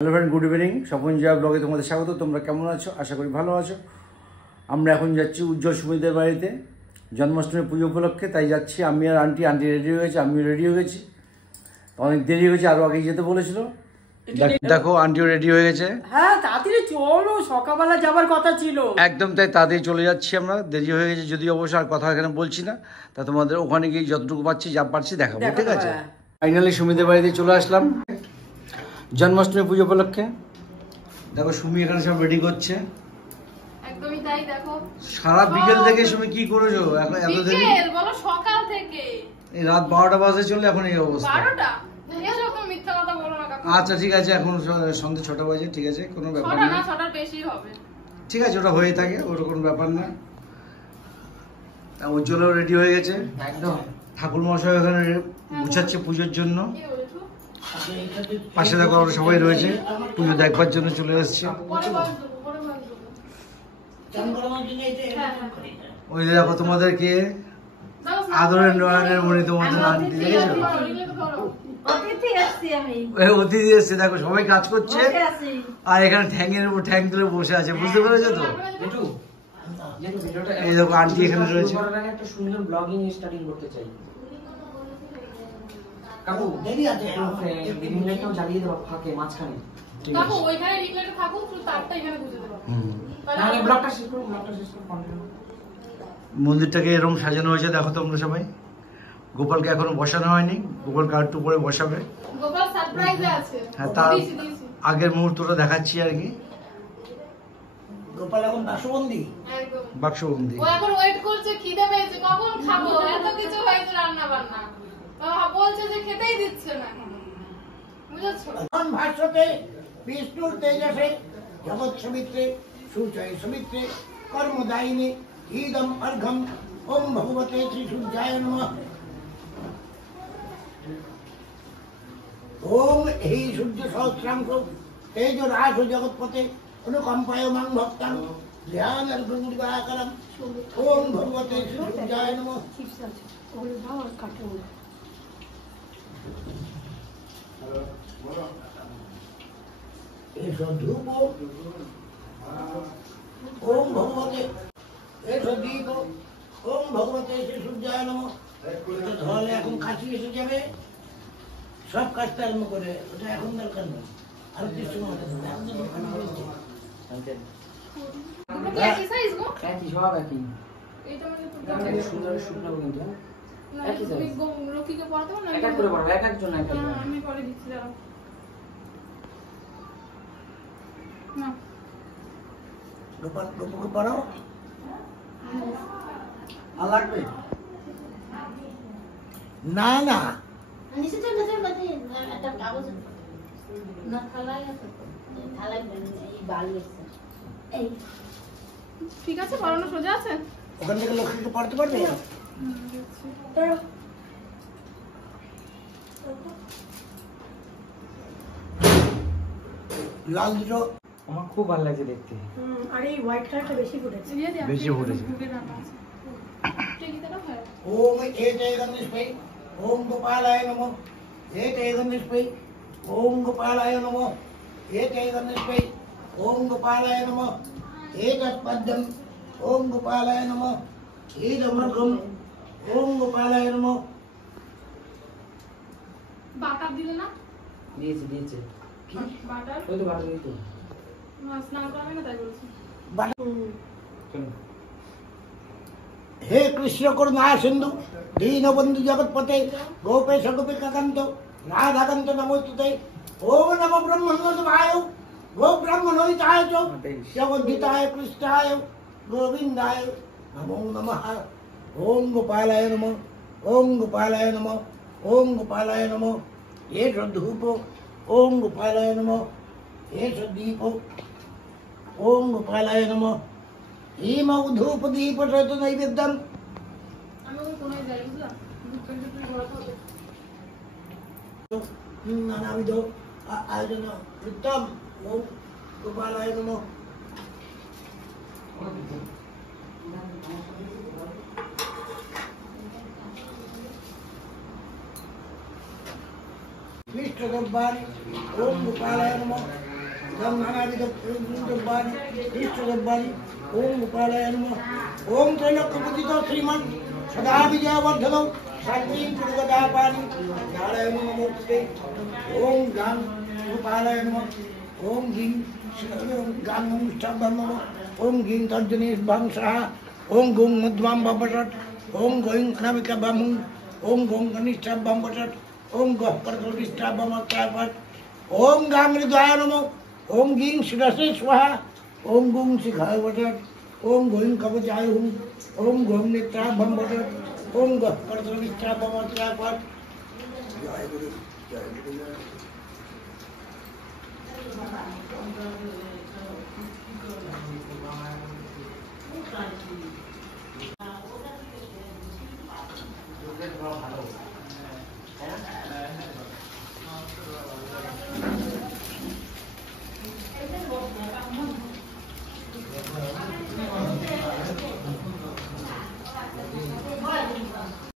Hello friend, good evening. Swapan Jaya ব্লগে তোমাদের স্বাগত। তোমরা কেমন আছো? আশা করি ভালো আছো। আমরা এখন যাচ্ছি উজ্জ্বল সুমিদের বাড়িতে জন্মাষ্টমী পুজো উপলক্ষে, তাই যাচ্ছি। আমি আর আন্টি রেডি হয়ে গেছে, আমিও রেডি হয়ে গেছি। অনেক দেরি হয়েছে, আরও আগেই যেতে বলেছিল। দেখো আন্টিও রেডি হয়ে গেছে। হ্যাঁ, তাড়াতাড়ি চলো, সকালবেলা যাবার কথা ছিল। একদম তাই, তাড়াতাড়ি চলে যাচ্ছি আমরা। দেরি হয়ে গেছে যদি, অবশ্য আর কথা এখানে বলছি না। তা তোমাদের ওখানে গিয়ে যতটুকু পাচ্ছি যা পারছি দেখাবো, ঠিক আছে? ফাইনালি সুমিদের বাড়িতে চলে আসলাম জন্মাষ্টমী পুজো উপলক্ষে। দেখো সুমি এখানে সব রেডি করছে। একদমই তাই। দেখো সারা বিকেল থেকে সুমি কি করেছো? এখন এত দেরি? বিকেল বলো, সকাল থেকে এই রাত 12টা বাজে চলে, এখন এই অবস্থা। 12টা? এরকম মিথ্যা কথা বলো না কাকু। আচ্ছা ঠিক আছে, এখন সন্ধ্যে 6টা বাজে, ঠিক আছে, কোনো ব্যাপার 6টা না। না, 6টার বেশি হবে। ঠিক আছে, ওটা হয়ে থাকে, ওটা কোনো ব্যাপার না। তা উজ্জ্বলও রেডি হয়ে গেছে একদম। ঠাকুর মশাই ওখানে গুছাচ্ছে পুজোর জন্য। কি বলেছো? পাশে দেখো আমরা সবাই রয়েছে, পুজো দেখবার জন্য চলে এসেছে। পরে বল দেবো, পরে বল দেবো। ওই দেখো তোমাদেরকে আদরের নয়নের মণি তোমাদের আনতে দেখেছো? অতিথি এসছে, দেখো সবাই কাজ করছে আর এখানে ঠ্যাংয়ের উপর ঠ্যাং তুলে বসে আছে, বুঝতে পেরেছো তো? এই দেখো আন্টি এখানে রয়েছে। একটা সুন্দর ব্লগিং স্টার্টিং করতে চাই। কাকু দেরি আছে, রিং লাইটটাও জ্বালিয়ে দেবো ফাঁকে মাঝখানে। কাকু ওইখানে রিং লাইটে থাকুক, শুধু তারটা এখানে গুজে দেবো। তাহলে ব্লগটা শেষ করো, ব্লগটা শেষ করো, কন্টিনিউ। মন্দিরটাকে এরকম সাজানো হয়েছে, দেখো তোমরা সবাই। গোপালকে এখনো বসানো হয়নি, গোপালকে আর একটু পরে বসাবে। গোপাল সারপ্রাইজে আছে। হ্যাঁ, তার আগের মুহূর্তটা দেখাচ্ছি আর কি। গোপাল এখন বাসবন্দি, একদম বাক্সবন্দি। ও এখন ওয়েট করছে, খিদে পেয়েছে, কখন খাবো। এত কিছু হয়েছে রান্না বান্না, বলছে যে খেতেই দিচ্ছে না। বুঝেছো? ভাষ্যতে বিষ্ণুর তেজসে জগৎ সমিত্রে সুচয় সমিত্রে কর্মদায়িনী ঈদম অর্ঘম ওম ভগবতে শ্রী সূর্যায় নমঃ। ওম হি সূর্য সহস্রাংশ তেজ রাস জগৎপতে অনুকম্পায় মাং ভক্তাং ধ্যান অর্ঘঙ্গিকারম ওম ভগবতে শ্রী সূর্যায় নমঃ। এসো ধূপ ওম ভগবতে, এসো দীপ ওম ভগবতে শ্রী সূর্যায় নমঃ। এটা ধরলে এখন কাশি এসে যাবে, সব কাজটা আরম্ভ করে, ওটা এখন দরকার নেই, আরো কিছু সময় দুটো কি একই সাইজ গো? একই সব একই। এইটা মানে তো সুন্দর শুকনো কিন্তু না, একই তুমি size। রকিকে পড়াতে পারো না? এক এক করে পড়ো, এক একজন এক একজন। হ্যাঁ, আমি পরে দিচ্ছি, দাঁড়াও। না গোপাল গোপুকে পড়াও। আর লাগবে না না ঠিক আছে, পড়ানো সোজা আছে। ওখান থেকে লক্ষ্মীকে পড়াতে পারবে। লাল দুটো আমার খুব ভালো লাগছে দেখতে। আর এই হোয়াইট কালারটা বেশি ফুটেছে। বেশি ফুটেছে। ওম এতেগন্নিষ্পৈ ওম গোপালায় নমঃ। এতেগন্নিষ্পৈ ওম গোপালায় নমঃ। এতেগন্নিষ্পৈ ওম গোপালায় নমঃ। এতৎপদ্যম ওম গোপালায় নমঃ। ঈদমর্ঘম ওম গোপালায় নমঃ। বাটার দিলে না? দিয়েছে দিয়েছে। বাটার ওই তো ভালো এই তো। স্নান করাবে না, তাই বলছি। চলো। হে কৃষ্ণ করুণা সিন্ধু দীনবন্ধু জগৎপতে গোপেশ গোপিকাকান্ত রাধাকান্ত নমোস্তুতে। ওম নমো ব্রহ্মণোৎপায় গো ব্রাহ্মণোহিতায় চ জগদ্ধিতায় কৃষ্ণায় গোবিন্দায় নমো নমঃ। ওম গোপালায় নমঃ। ওম গোপালায় নমঃ। ওম গোপালায় নমঃ। এসো ধূপ ওম গোপালায় নমঃ। এসো দীপ ওম গোপালায় নমঃ। ইমৌ ধূপ দীপ সহিত নৈবেদ্যম। আমি ওই কোনায় যাই, বুঝলা? দুটো ঘোরাতে হবে। নানাবিধ আয়োজন কৃতম ওম গোপালায় নমঃ। विष्णुगोपाल ओम गोपालाय नमः। गंगानादिद्रव्याणि इष्टद्रव्याणि ओम गोपालाय नमः ओम त्रैलोक्यपूजितो श्रीमन् सदा विजयवर्धनौ शान्तिं कुरुवदापानि नारायण नमोस्तुते ओम गां गोपालाय नमः ओम गिं गां मुष्टाभ्यां ओम गिं तर्जनीभ्यां स्वाहा ओम गुं मुद्वां बपषट् ओम गों अनामिकाभ्यां ओम गों कनिष्ठाभ्यां पषट् ओम गः परतोदिष्टाभ्यां अत्यापट् ओम गां हृदयाय नमः ओम गिं शिरसे स्वाहा ओम गुं शिखाय वषट् ओम गों कवचाय हुं ओम गों नेत्राभ्यां वषट् ओम गः परतोदिष्टाभ्यां अत्यापट् जय गुरु जय गुरु